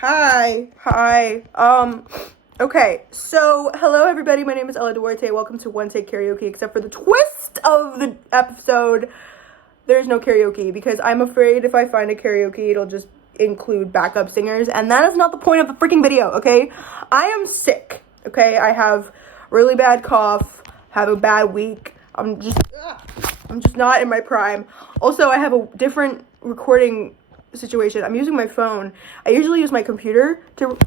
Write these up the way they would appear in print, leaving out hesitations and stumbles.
Hi. Okay, so hello everybody, my name is Ella Duarte. Welcome to One Take Karaoke, except for the twist of the episode, there's no karaoke, because I'm afraid if I find a karaoke, it'll just include backup singers, and that is not the point of the freaking video, okay? I am sick, okay? I have really bad cough, have a bad week, I'm just not in my prime. Also, I have a different recording situation. I'm using my phone. I usually use my computer to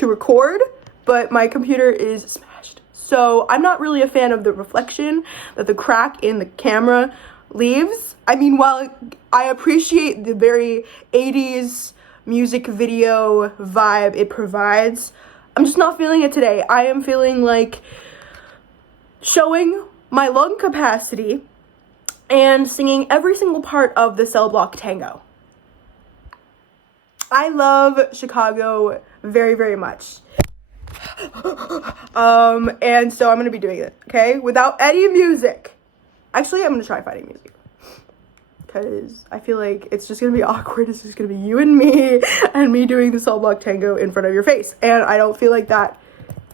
record, but my computer is smashed. So I'm not really a fan of the reflection that the crack in the camera leaves. I mean, while I appreciate the very 80s music video vibe it provides, I'm just not feeling it today. I am feeling like showing my lung capacity and singing every single part of the Block Tango. I love Chicago very, very much. And so I'm gonna be doing it, okay? Without any music. Actually, I'm gonna try finding music, because I feel like it's just gonna be awkward. It's just gonna be you and me doing the Block Tango in front of your face. And I don't feel like that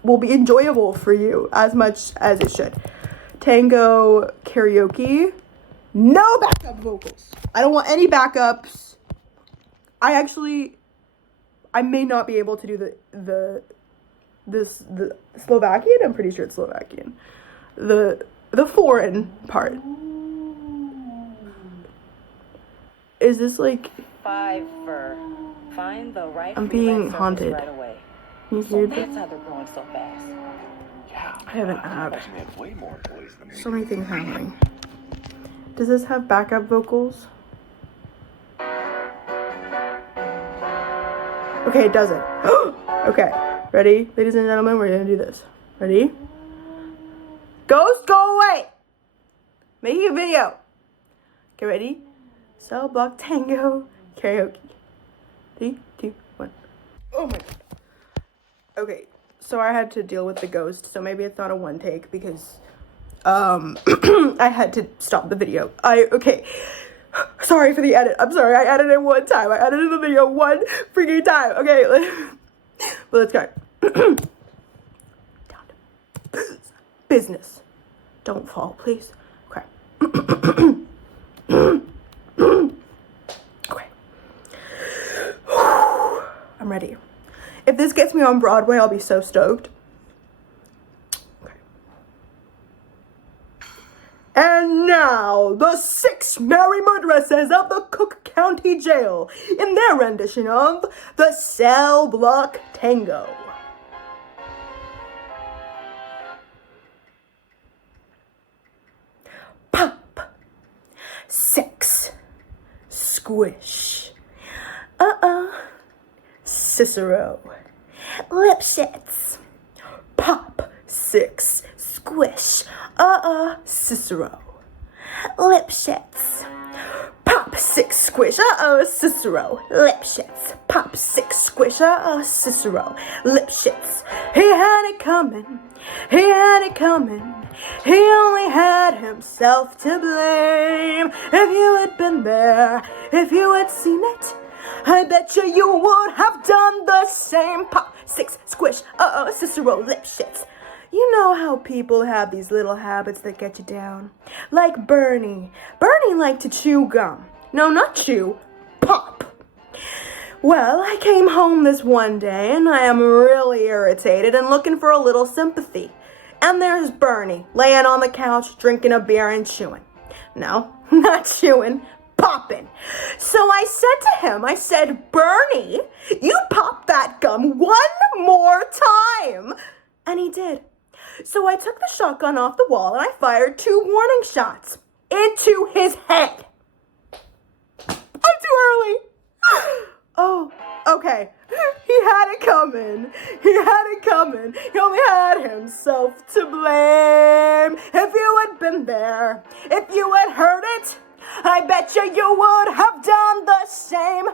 will be enjoyable for you as much as it should. Tango karaoke, no backup vocals. I don't want any backups. I may not be able to do the Slovakian. I'm pretty sure it's Slovakian. The foreign part. Is this like? Find the right. I'm being haunted. Right away. Can you hear that? That's how they're growing so fast. Yeah. I have an app. We have way more employees than we So many things happening. Does this have backup vocals? Okay, it doesn't. Okay, ready? Ladies and gentlemen, we're gonna do this. Ready? Ghost, go away! Making a video. Okay, ready? So, Block Tango karaoke. 3, 2, 1. Oh my god. Okay, so I had to deal with the ghost, so maybe it's not a one take because I had to stop the video. Okay. Sorry for the edit. I'm sorry. I edited one time. I edited the video one freaking time. Okay. Well, let's go. Down to business. Don't fall, please. Okay. Okay. I'm ready. If this gets me on Broadway, I'll be so stoked. And now, the 6 merry murderesses of the Cook County Jail in their rendition of the Block Tango. Pop, 6, squish, Cicero, Lipschitz, pop, 6, squish, Cicero, Lipschitz, pop, 6, squish, Cicero, Lipschitz, pop, 6, squish, Cicero, Lipschitz. He had it coming, he had it coming, he only had himself to blame. If you had been there, if you had seen it, I bet you would have done the same. Pop, 6, squish, Cicero, Lipschitz. You know how people have these little habits that get you down? Like Bernie. Bernie liked to chew gum. No, not chew. Pop. Well, I came home this one day and I am really irritated and looking for a little sympathy. And there's Bernie laying on the couch drinking a beer and chewing. No, not chewing. Popping. So I said to him, I said, Bernie, you pop that gum one more time. And he did. So I took the shotgun off the wall and I fired 2 warning shots into his head. I'm too early. Oh, okay. He had it coming. He had it coming. He only had himself to blame. If you had been there, if you had heard it, I bet you would have done the same.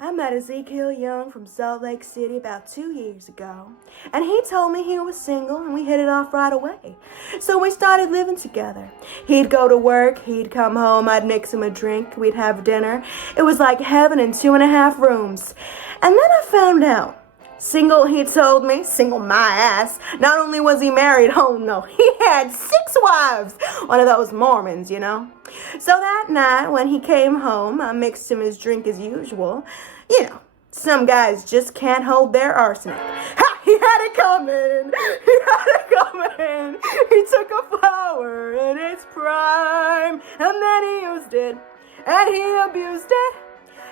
I'm met Ezekiel Young from Salt Lake City about 2 years ago, and he told me he was single, and we hit it off right away. So we started living together. He'd go to work, he'd come home, I'd mix him a drink, we'd have dinner. It was like heaven in 2.5 rooms. And then I found out. Single, he told me, single my ass. Not only was he married, oh no, he had 6 wives. One of those Mormons, you know. So that night when he came home, I mixed him his drink as usual. You know, some guys just can't hold their arsenic. Ha! He had it coming. He had it coming. He took a flower in its prime, and then he used it, and he abused it.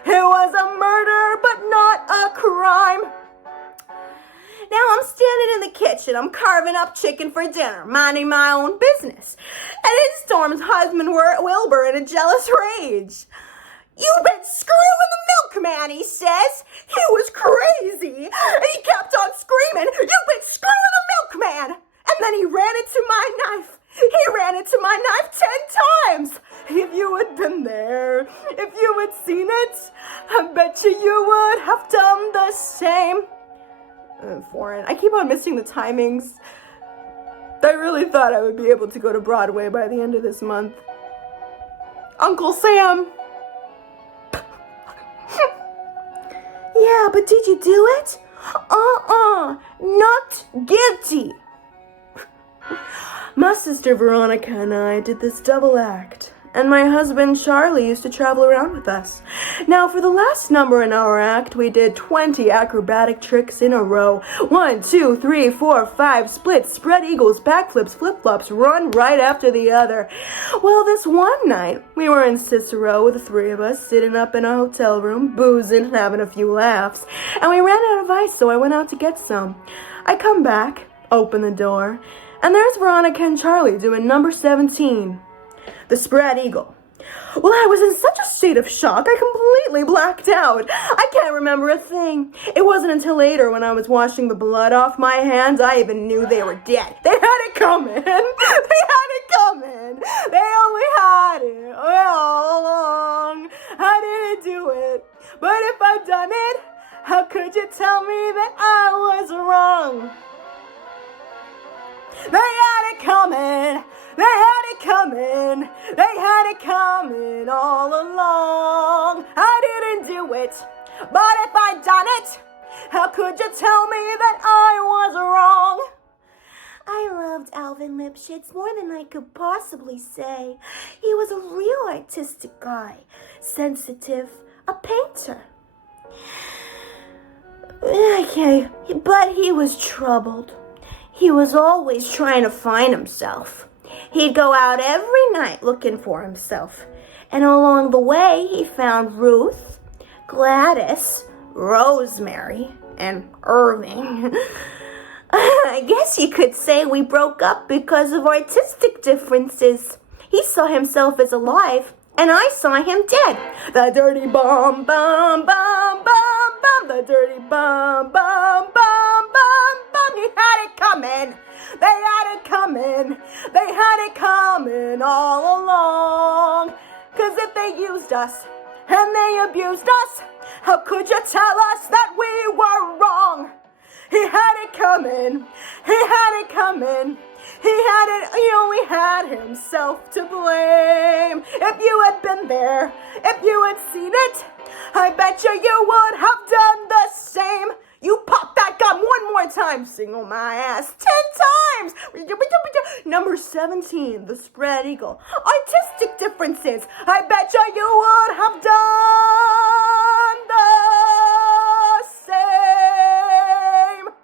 It was a murder, but not a crime. Now I'm standing in the kitchen, I'm carving up chicken for dinner, minding my own business. And in storms husband Wilbur in a jealous rage. "You've been screwing the milkman," he says. He was crazy. And he kept on screaming, "You've been screwing the milkman." And then he ran into my knife. He ran into my knife 10 times. If you had been there, if you had seen it, I bet you would have done the same. Foreign. I keep on missing the timings. I really thought I would be able to go to Broadway by the end of this month. Uncle Sam. Yeah, but did you do it? Not guilty. My sister Veronica and I did this double act, and my husband Charlie used to travel around with us. Now, for the last number in our act, we did 20 acrobatic tricks in a row. 1, 2, 3, 4, 5, splits, spread eagles, backflips, flip-flops, run right after the other. Well, this one night, we were in Cicero with the 3 of us, sitting up in a hotel room, boozing and having a few laughs. And we ran out of ice, so I went out to get some. I come back, open the door, and there's Veronica and Charlie doing number 17. The spread eagle. Well, I was in such a state of shock, I completely blacked out. I can't remember a thing. It wasn't until later when I was washing the blood off my hands, I even knew they were dead. They had it coming. They had it coming. They only had it all along. I didn't do it. But if I'd done it, how could you tell me that I was wrong? They had it coming. They had it coming, they had it coming all along. I didn't do it, but if I'd done it, how could you tell me that I was wrong? I loved Alvin Lipschitz more than I could possibly say. He was a real artistic guy, sensitive, a painter. Okay, but he was troubled. He was always trying to find himself. He'd go out every night looking for himself. And along the way, he found Ruth, Gladys, Rosemary, and Irving. I guess you could say we broke up because of artistic differences. He saw himself as alive, and I saw him dead. The dirty bum, bum, bum, bum, bum. The dirty bum, bum, bum, bum, bum. He had it coming. They had it coming. They had it coming all along. 'Cause if they used us and they abused us, how could you tell us that we were wrong? He had it coming. He had it coming. He only had himself to blame. If you had been there, if you had seen it, I bet you would have done the same. You pop that gum one more time, single my ass 10 times. Number 17, the spread eagle. Artistic differences. I bet you would have done the same.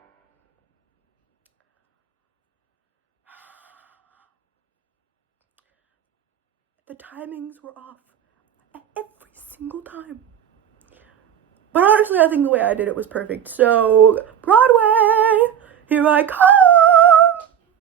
The timings were off every single time. But honestly, I think the way I did it was perfect. So, Broadway, here I come.